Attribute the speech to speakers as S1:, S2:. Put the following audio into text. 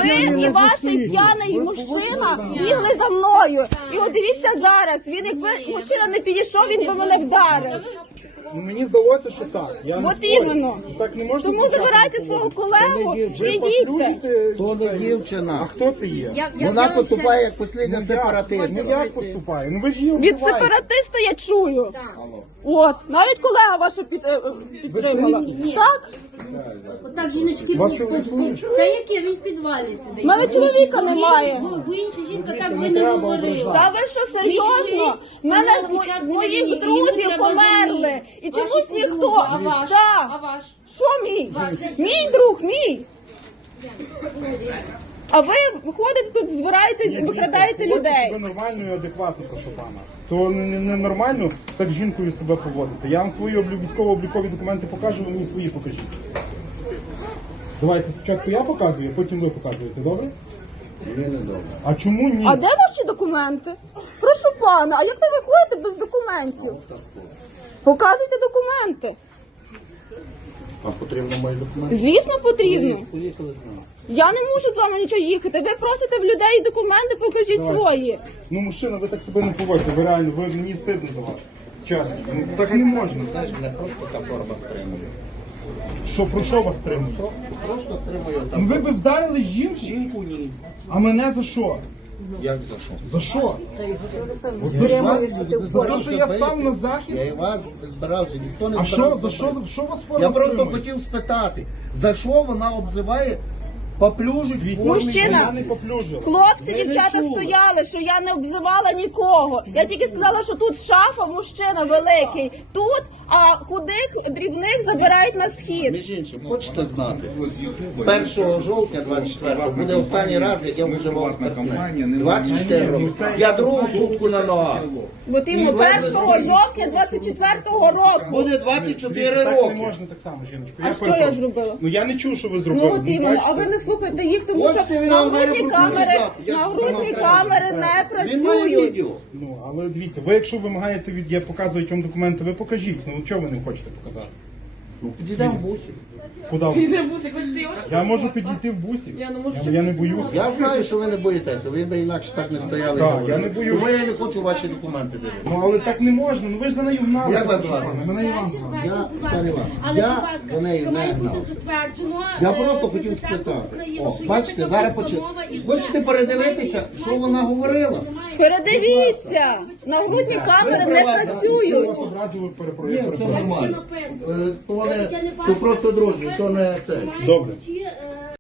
S1: і ваш п'яний мужчина бігли за мною. І от дивіться зараз, він якби мужчина не підійшов, він би мене вдарив.
S2: Ну, мені здалося, що так. Я не
S1: От
S2: спорю.
S1: іменно.
S2: Так не можна
S1: Тому
S2: спочатку
S1: забирайте свого колегу і
S2: Ви
S1: йдіть.
S2: паплюжите
S3: То не
S2: це.
S3: дівчина.
S2: А хто це є?
S3: Вона поступає як послідня
S2: Ну
S3: сепаратистка.
S2: як поступає? Ну ви ж її
S1: Від
S2: вбиваєте.
S1: сепаратиста я чую. От, навіть колега ваша підтримала.
S2: Ви
S1: Так?
S4: Отак жіночки
S2: Вас чоловік служить?
S4: Та яке, він в підвалі сидить.
S1: У мене чоловіка немає.
S4: Бо інша жінка так би
S2: не
S4: не
S2: треба
S4: говорила.
S2: ображати.
S1: Та ви що, серйозно? В мене моїх друзів померли. І чомусь ніхто.
S4: А ваш?
S1: Так.
S4: А ваш?
S1: Що мій? Мій друг, мій. А ви ходите тут, збираєтесь, викрадаєте людей.
S2: Ви нормально і адекватно, прошу пана. То не нормально так з жінкою себе поводити. Я вам свої військово-облікові документи покажу, ви мені свої покажіть. Давайте спочатку я показую, а потім ви показуєте, добре?
S3: Ні, не добре.
S2: А чому ні?
S1: А де ваші документи? Прошу пана, а як ви виходите без документів? Показуйте документи.
S3: А потрібно мої документи?
S1: Звісно, потрібно.
S3: Поїхали з нами.
S1: Я не можу з вами нічого їхати. Ви просите в людей документи, покажіть свої.
S2: Ну, мужчина, ви так себе не поводьте, ви реально, ви мені стидно за вас. Чесно, ну так не можна.
S3: Знаєш, не просто така форма стримує.
S2: Що, про що вас тримають?
S3: Просто стримує
S2: Ну
S3: там.
S2: ви б вдарили жінку?
S3: Жінку ні.
S2: А мене за що?
S3: Як за що?
S2: За що?
S3: Я вас
S2: За те, що я став на
S3: Я
S2: захист?
S3: і вас збирався, ніхто не
S2: А що,
S3: збирався.
S2: за що вас форма
S3: Я просто
S2: стримує?
S3: хотів спитати, за що вона обзиває поплюжить в формі?
S1: Мужчина,
S2: Я не поплюжила.
S1: хлопці,
S3: Я не
S1: дівчата
S3: чула.
S1: стояли, що я не обзивала нікого. Я тільки сказала, що тут шафа, мужчина великий. Тут, а худих, дрібних забирають на схід.
S3: Між іншим, хочете знати? 1 жовтня 24 буде останній раз, як я вживав спиртне. 24 роки. Я другу сутку на ногах.
S1: Бо йому 1 жовтня 24-го року.
S3: Буде 24
S2: Так не
S3: роки.
S2: можна так само, жіночко.
S1: А що
S2: перепрошую.
S1: я зробила?
S2: Ну я не чув, що ви
S1: Ну
S2: зробили.
S1: от іменно, а
S2: бачите?
S1: ви не слухайте їх, тому
S3: Хочете,
S1: що
S3: він
S1: на
S3: вам зараз
S1: грудні
S3: прокурор
S1: камери,
S3: запит? Я
S1: на
S3: ж
S1: грудні
S3: сказав,
S1: камери не
S3: Він має
S1: працюють.
S3: відео.
S2: Ну, але дивіться, ви якщо вимагаєте від, я показую вам документи, ви покажіть. Ну чого ви не хочете показати?
S3: Ну, підійдемо в бусі.
S2: Куди? Я можу підійти в бусі. Я не боюся.
S3: Я знаю, що ви не боїтеся, ви б інакше так не стояли.
S2: Так,
S3: і говорили.
S2: я не боюсь.
S3: Тому я не хочу ваші документи дивитися.
S2: Ну але так не можна, ну ви ж за нею гнали.
S3: Як вас
S2: прошу
S3: звати?
S2: пана, мене Іван звати.
S3: Я,
S4: Будь
S3: пане
S4: ласка.
S3: Іван,
S4: Але,
S3: я
S4: будь ласка,
S3: за нею
S4: це
S3: не
S4: має бути
S3: гнав.
S4: затверджено.
S3: Я просто хотів
S4: Президентом
S3: спитати.
S4: України,
S3: О,
S4: що є
S3: бачите,
S4: така
S3: зараз
S4: постанова і все.
S3: Хочете передивитися, що вона говорила?
S1: Передивіться, на грудні камери не
S2: Я вас
S1: працюють.
S2: образив,
S3: Ні,
S2: перепрошую.
S3: це нормально.
S4: написано.
S3: То не, то просто дружні, то не це.
S2: Добре.
S4: Чи